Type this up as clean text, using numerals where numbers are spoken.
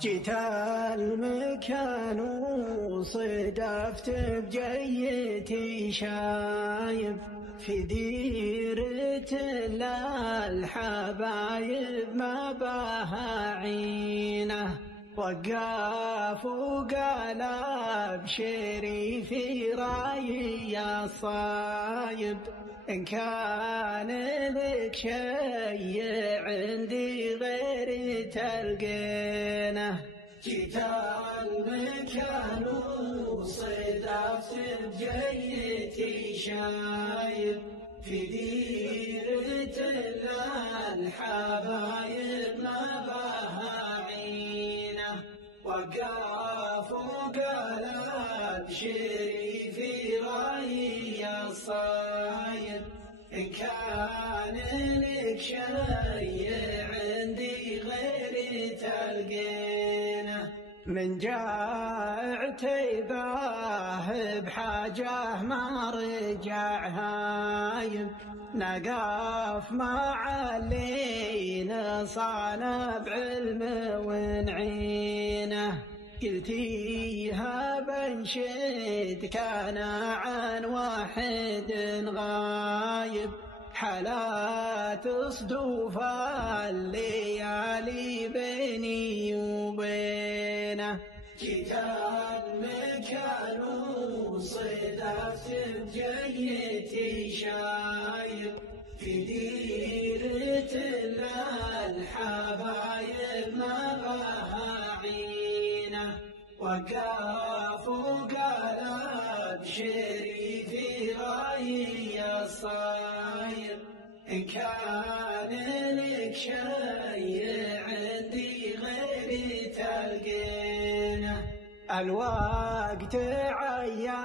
جيت المكان وصدفت بجيتي شايب في ديرة للحبايب ما بها عينه، وقف وقال ابشري في رايي يا صايب، إن كان لك شي عندي غير تلقينه. جيت المكان وصدفت بجيتي شايب في ديرة للحبايب ما بها عينه، وقف وقال ابشري في رايي يا صايب، إن كان لك شي عندي غير تلقينه. من جاع تيباه بحاجه ما رجع هايب، نقاف مع اللي نصانه بعلم ونعينه. قلتيها بنشد كان عن واحد غايب، حالات صدوف الليالي بيني وبينه. جيت المكان وصدفت بجيتي شايب في ديرة للحبايب ما بها عينه، وقف وقال ابشري في رايي يا صايب، إن كان لك شي عندي غير تلقينه. الوقت عيا